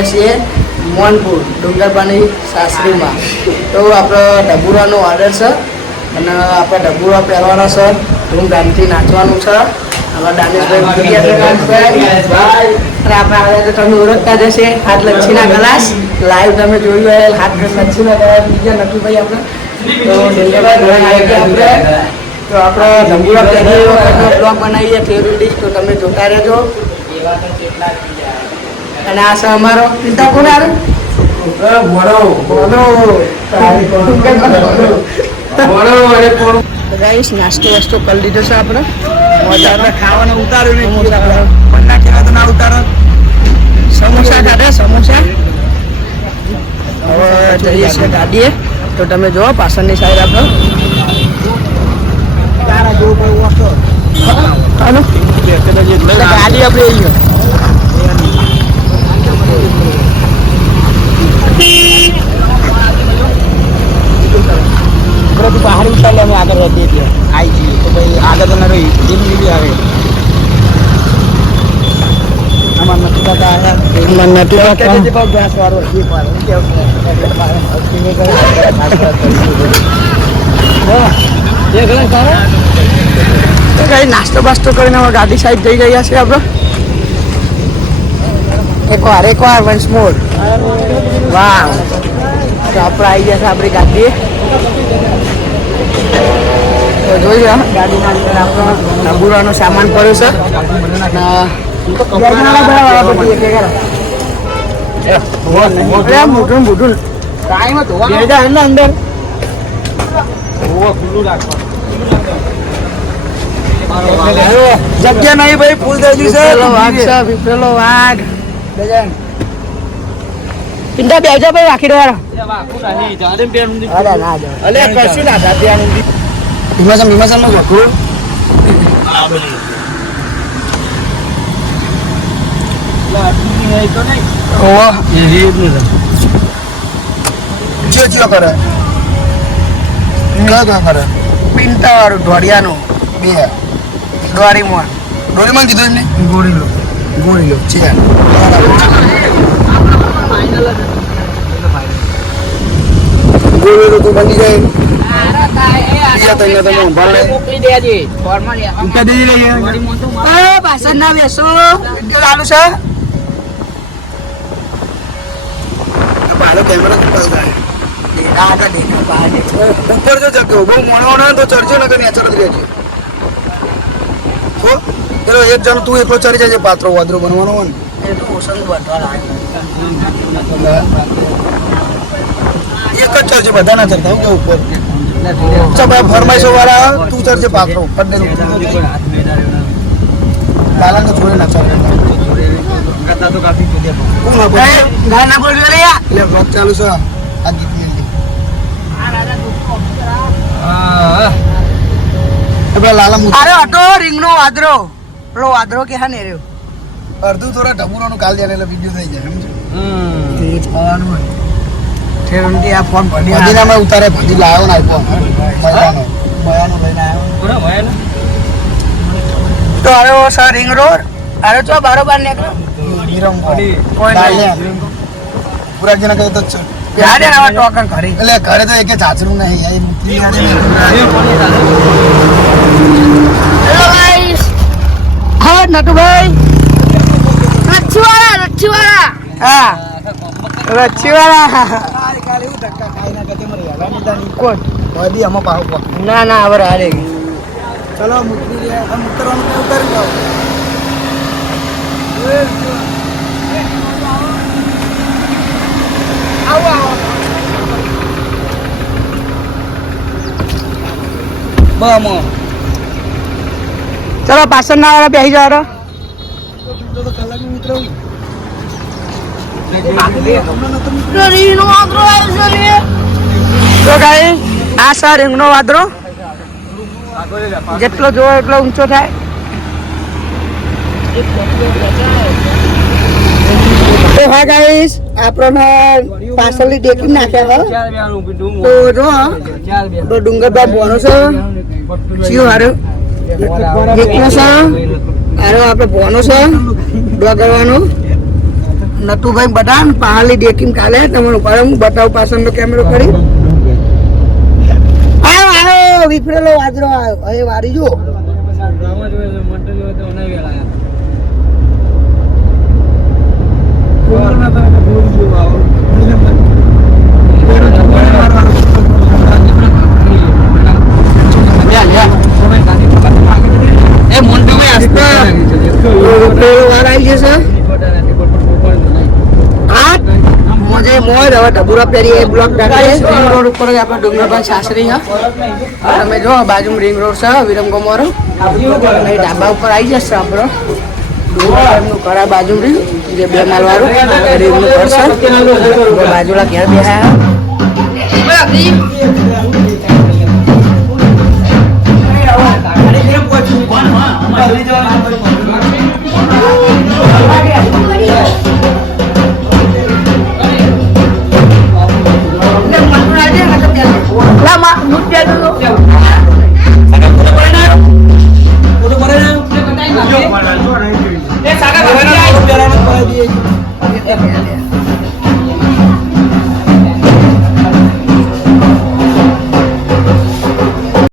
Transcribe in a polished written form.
ગયા છીએ મોહનપુર ડુંગરબાની સાસરીમાં. તો આપણો ડબુરાનો ઓર્ડર છે અને આપણે ડબુરા પહેરવાના છે, ધૂમધામથી નાચવાનું છે. હવે દાનેશભાઈ આપણે તો તમે ઓળખતા જશે. હાથ લચ્છીના ગ્લાસ લાઈવ તમે જોયું હોય. હાથ લચ્છીના ગ્લાસ બીજા નટુભાઈ આપણે તો આપણે તો આપણે ડબુરા પહેરી વખતનો બ્લોગ બનાવીએ ફેવરેટ, તો તમે જોતા રહેજો. અને આ છે અમારો પિતા કોણ આવે નાસ્તો વાસ્તો કરી લીધો છે આપણે. ખાવાનું ઉતાર્યું ના ઉતારો. સમોસા ખાધા સમોસા. હવે જઈએ છીએ ગાડીએ, તો તમે જુઓ પાછળની સાઈડ આપણે ગાડી આપણે બહાર ઉતારે અમે આગળ વધીએ છીએ. આવી જઈએ તો ભાઈ આગળ તો ના રહી ધીમી ધીમી આવે. અમારા નથી કાકા આવ્યા નાસ્તો બાસ્તો કરીને હવે ગાડી સાઈડ જઈ રહ્યા છીએ આપણે. એકવાર વન્સ મોર. વાહ, તો આપણે આવી ગયા છે આપણી ગાડી. તો જોઈએ ગાડીના અંદર આપણો ડબુરાનો સામાન પડ્યો છે. મોટું મોટું અંદર જગ્યા નહીં ભાઈ, ફૂલ થઈ ગયું છે. વાઘ છે, પીપળેલો વાઘ. પિંડા બેજો ભાઈ, રાખી દેવાનો. અલે કશું ના થાય ત્યાં હિમાસન માં વખરું. કરે કરે પિંટા વાળું ઢોળિયાનું બે દ્વારીમાં ડોરીમાં કીધું એમને ગોળીલો છે. ગોળીલો તો બની જાય. પાછળ ના બેસો લાલુ છે. મારો કેમેરો ઉપર જો જગ્યો બહુ મોણો તો ચડજો ને કઈ અચરત રહેજો. પેલો એક જણ તું એકલો ચડી જાય પાત્રો વાદરો બનવાનો હોય ને એક જ ચડશે, બધા ના ચડતા હું કે ઉપર ફરમાઈશો વાળા તું ચડશે પાત્રો લાલા ને જોડે ના ચડે ચાલુ છે. આ ગીત અરે ઓટો રીંગ નો વાદરો, પેલો વાદરો કે હા ને રહ્યો અડધું થોડા ઢબુરાનું કાલ જાય એટલે વિડીયો થઈ જાય. સમજો આ ફોન ભદીનામાં ઉતારે ભદી લાવ્યો ને આપ્યો મયાનો લઈને આવ્યો. તો અરે સર રીંગ રોડ અરે ચો બારોબાર નીકળ્યો પૂરા જણા કહે તો ટોકન ઘરે એટલે ઘરે તો એક ચાચરું નહીં. હા નટુભાઈ રચ્છીવાળા હા રચ્છીવાળા કોણ ના ના હવે હારે ચલો ચલો પાછળ ના વાળા બેસી જાવ. તો ગાઈ આ સર રીંગનો વાદરો જેટલો જોવો એટલો ઊંચો થાય. તો હા ગાઈસ આપણને પાછળની ડેકી નાખ્યા તો જો તો ડુંગરબા બોનો છે ચિયો હારો એકનો છે હારો આપણે બોનો છે ડો કરવાનો નટુભાઈ બધાન પહાલી ડેકીમ કાલે તમારું પર હું બતાવું પાછળનો કેમેરો કરી આયો વિફરેલો વાજરો આવ્યો હવે વારી જો એ મોન્ટુ ભાઈ આસ્તા વાર આવી જશે હા મોજે મોર હવે ડબુરા પેરી એ બ્લોક ડાલે રિંગ રોડ ઉપર જ આપણે ડુંગરભાઈ શાસ્ત્રી હા તમે જો બાજુમાં રિંગ રોડ છે વિરમગો મોરો અહીં ડાબા ઉપર આવી જશે આપણો એમનું કરા બાજુમાં જે 2 માળ વાળું રીંગનું ઘર છે બાજુલા ઘેર બેહાયા સાગર